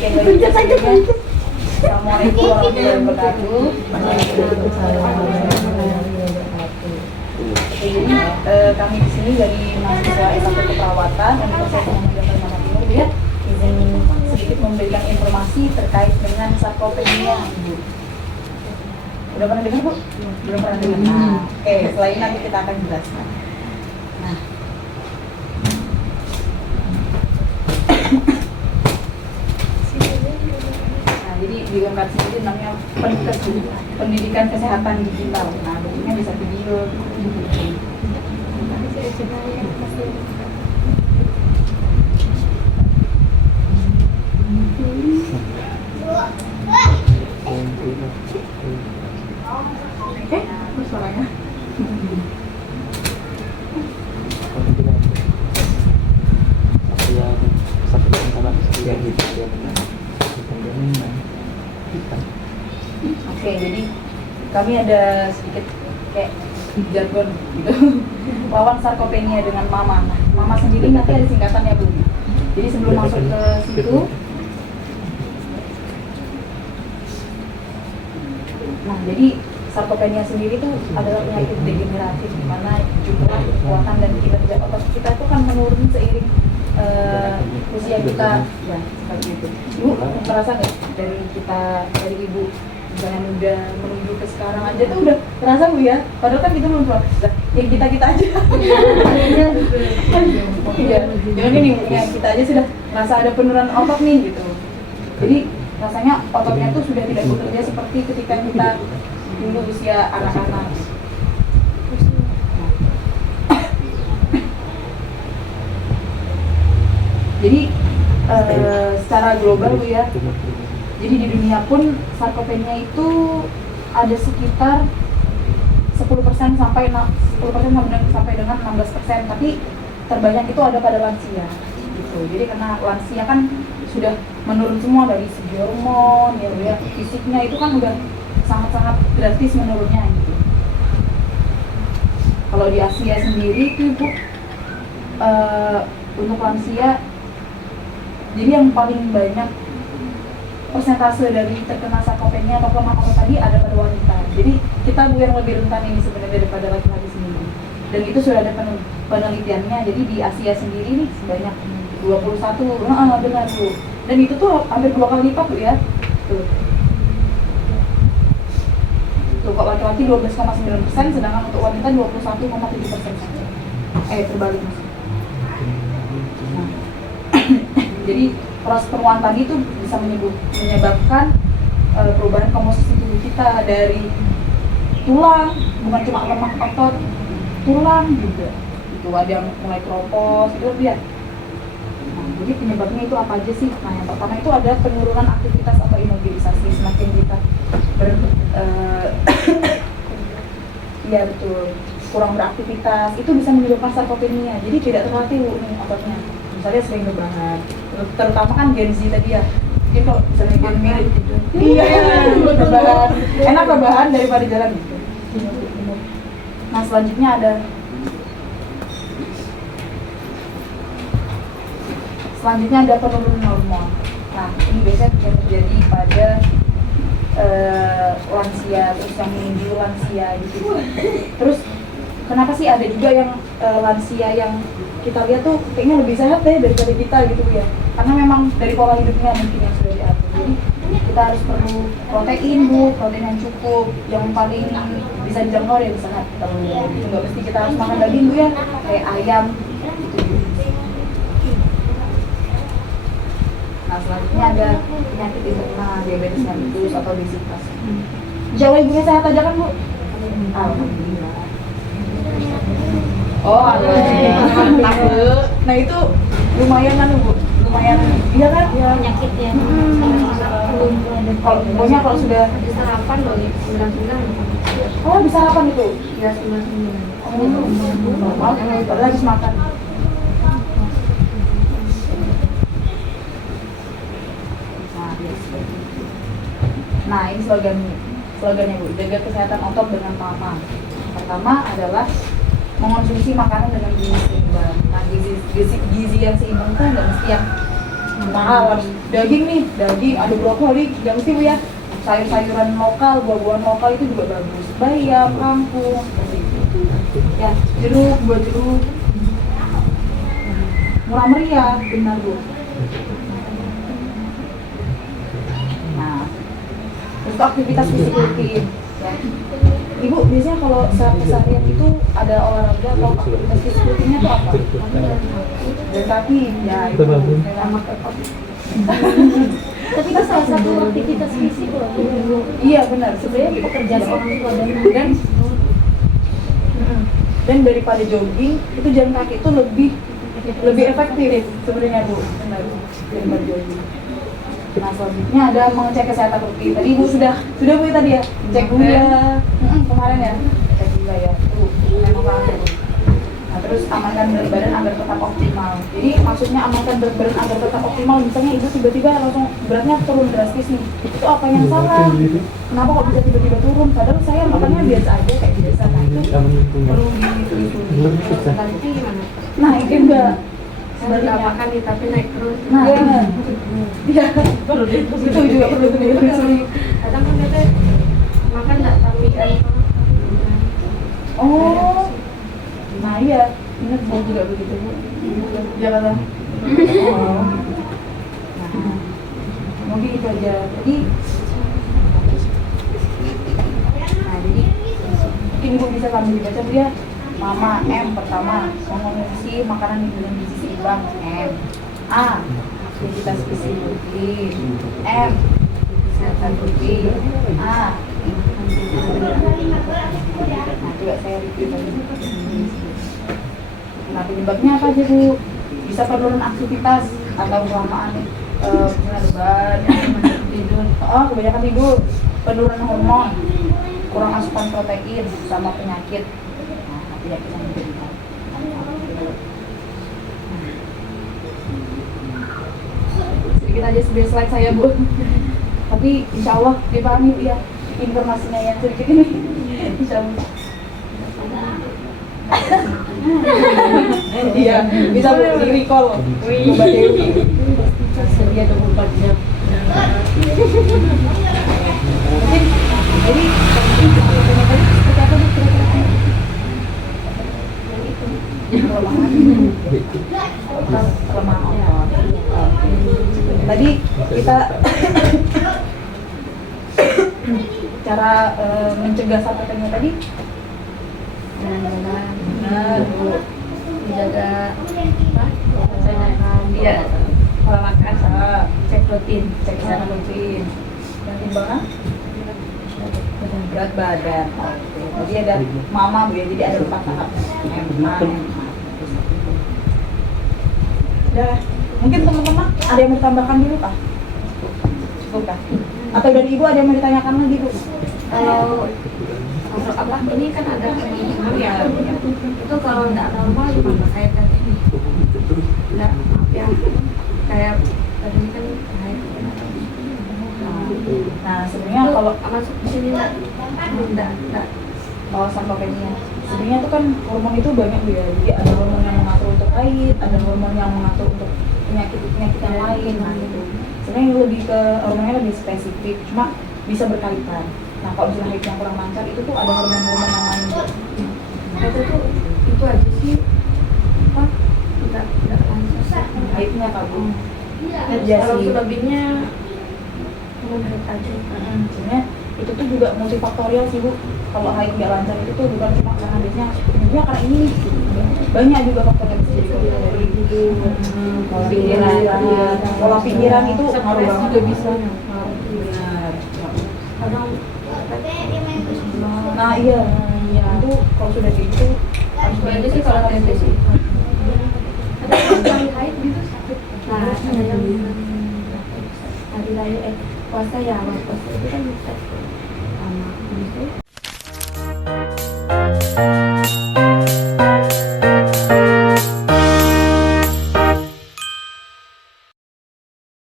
Oke, bagi sebelumnya. Assalamualaikum warahmatullahi wabarakatuh. Jadi kami di sini dari mahasiswa S1 Keperawatan Universitas Muhammadiyah Kalimantan Timur ya, izin sedikit memberikan informasi terkait dengan sarkopenia, Bu. Udah pernah dengar, Bu? Belum pernah dengar. Nah, oke, setelah ini nanti kita akan jelaskan. Nah, jadi di UMKM sendiri namanya pendidikan kesehatan digital. Nah, bentuknya bisa video. Oke, suaranya. Oke, jadi kami ada sedikit kayak jargon gitu. Lawan sarkopenia dengan mama. Nah, mama sendiri nanti ada singkatannya, Bu. Jadi sebelum masuk ke situ, nah jadi sarkopenia sendiri itu adalah penyakit degeneratif di mana jumlah, kekuatan dan kinerja otot kita itu kan menurun seiring usia kita, ya seperti itu. Ibu merasa nggak dari ibu misalnya muda menuju ke sekarang aja tuh udah terasa, Bu ya? Padahal kan kita belum tua. Nah, yang kita aja. Iya. Jangan ini yang kita aja sudah merasa ada penurunan otot nih gitu. Jadi rasanya ototnya tuh sudah tidak bekerja seperti ketika kita dulu usia anak-anak. Jadi secara global, Bu ya, jadi di dunia pun sarkopenia itu ada sekitar 10% sampai 10% dengan 16%, tapi terbanyak itu ada pada lansia gitu. Jadi karena lansia kan sudah menurun semua dari segi hormon ya, fisiknya itu kan udah sangat-sangat drastis menurunnya gitu. Kalau di Asia sendiri itu Ibu, untuk lansia, jadi yang paling banyak persentase dari terkena sarkopenia atau kelemah otot tadi ada pada wanita. Jadi kita yang lebih rentan ini sebenarnya daripada laki-laki sendiri. Dan itu sudah ada penelitiannya. Jadi di Asia sendiri nih sebanyak 21, benar Bu. Dan itu tuh hampir 2 kali lipat, Bu ya. Tuh. Tuh, kalau laki-laki 12,9%, sedangkan untuk wanita 21,7% saja. Terbalik Mas. Nah. Jadi proses penuaan tadi itu bisa menyebabkan perubahan komposisi tubuh kita dari tulang, bukan cuma lemak otot, tulang juga. Itu ada yang mulai keropos, itu lihat. Nah, jadi penyebabnya itu apa aja sih? Nah, yang pertama itu ada penurunan aktivitas atau imobilisasi. Semakin kita iya betul, kurang beraktivitas, itu bisa menyebabkan sarkopenia. Jadi tidak terlatih nih ototnya. Misalnya sering rebahan, terutama kan Gen Z tadi ya. Jadi kalau misalnya Gen mirip gitu, iya, rebahan, enak rebahan daripada jalan gitu. Nah selanjutnya ada penurunan hormon. Nah ini biasanya terjadi pada lansia, terus yang menuju lansia gitu. Terus kenapa sih ada juga yang lansia yang kita lihat tuh kayaknya lebih sehat deh daripada kita gitu ya, karena memang dari pola hidupnya mungkin yang sudah diatur. Jadi kita harus perlu protein, Bu, protein yang cukup, yang paling bisa dijangkau ya misalnya telur gitu. Nggak mesti kita harus makan daging, Bu ya, kayak ayam gitu. Nah selanjutnya ada penyakit internal, diabetes mellitus atau obesitas. Insya Allah ibunya sehat aja kan, Bu? Alhamdulillah. Oh, ada takut. Nah itu lumayan kan, Bu? Lumayan, iya kan? Ya, penyakit ya. Kalau pokoknya kalau sudah ada sarapan loh, 99. oh bisa sarapan itu? Ya, 99. Normal, padahal habis makan. Nah ini slogannya Bu, jaga kesehatan otot dengan mama. Pertama adalah mengonsumsi makanan dengan gizi seimbang. Nah gizi yang seimbang itu nggak mesti yang Nah, harus daging nih, daging, ada brokoli, jangan mesti Bu ya. Sayur-sayuran lokal, buah-buahan lokal itu juga bagus. Bayam, kangkung, seperti itu. Ya, jeruk, buah jeruk. Murah meriah, benar Bu. Nah, untuk aktivitas fisik rutin. Ya. Ibu biasanya kalau seharian itu ada olahraga atau aktivitas fisik rutinnya tuh apa? Jalan kaki, ya itu. Tapi itu salah satu aktivitas fisik loh. Iya benar. Sebenarnya pekerjaan orang tua dan daripada jogging itu jalan kaki itu lebih efektif sebenarnya Bu. Benar. Daripada jogging. Nah selanjutnya ada mengecek kesehatan rutin. Tadi Ibu sudah Bu ya tadi ya cek gula kemarin ya cek gula ya tuh memang Bu. Nah terus amankan berat badan agar tetap optimal. Jadi maksudnya amankan berat badan agar tetap optimal. Misalnya Ibu tiba-tiba langsung beratnya turun drastis nih, itu apa yang salah? Kenapa kok bisa tiba-tiba turun? Padahal saya makannya biasa aja kayak biasa. Nah itu perlu ditelusuri. Nanti gimana? Nah itu enggak. Sebenarnya makan nih tapi naik terus. Nah, iya, perlu itu juga perlu ditelusuri. Kadang kan kita makan nggak tapi Oh, nah iya, ingat saya juga begitu Bu. Jakarta. Oh, nah, mungkin itu aja. Jadi mungkin Ibu bisa sambil dibaca Bu ya. Mama M pertama mengonsumsi makanan dengan gizi seimbang. M A aktivitas fisik rutin. M kesehatan rutin. A nah juga saya review tadi. Nah penyebabnya apa aja Bu? Bisa penurunan aktivitas atau kelamaan misalnya beban, tidur, kebanyakan tidur, penurunan hormon, kurang asupan protein, sama penyakit. Penyakit yang menderita. Sedikit aja sebagai slide saya Bu. Tapi insya Allah dipahami Bu ya informasinya yang sedikit ini. Insya Allah. Iya, bisa Bu di recall. Mbak Dewi. Sedia 24 jam. Mungkin jadi seperti apa Bu kira-kira? Kelemahan otot. Tadi kita cara mencegah sampai tanya tadi jalan-jalan, menjaga iya pola makan sama cek kesehatan rutin dan timbangan berat badan. Oke. Jadi ada mama Bu ya, jadi ada 4 tahap. Udah, mungkin teman-teman ada yang mau ditambahkan dulu kah? Cukup kah? Atau dari Ibu ada yang mau ditanyakan lagi Bu? kalau untuk apa ini kan ada ya itu kalau nggak normal gimana kayak tadi nggak maaf ya kayak tadi kan kayak Nah sebenarnya kalau masuk di sini nggak sarkopenia sebenarnya itu kan hormon itu banyak Bu ya. Jadi ada hormon yang mengatur untuk haid, ada hormon yang mengatur untuk penyakit yang lain. Nah itu sebenarnya lebih ke hormonnya lebih spesifik, cuma bisa berkaitan. Nah kalau misalnya haid yang kurang lancar itu tuh ada hormon-hormon yang lain Bu. itu aja sih apa nggak lancar Haidnya Kak Bu. kalau selebihnya haid aja. Sebenarnya itu tuh juga multifaktorial sih Bu. Kalau haid nggak lancar itu tuh bukan cuma karena biasanya penyebabnya karena ini banyak juga faktor yang bisa jadi dari pola pikiran itu ngaruh banget juga bisa benar. Kadang Nah iya itu kalau sudah gitu harus aja sih kalau tempe sih ada yang haid gitu sakit. Nah ada yang hari raya puasa ya puasa itu kan bisa sama gitu.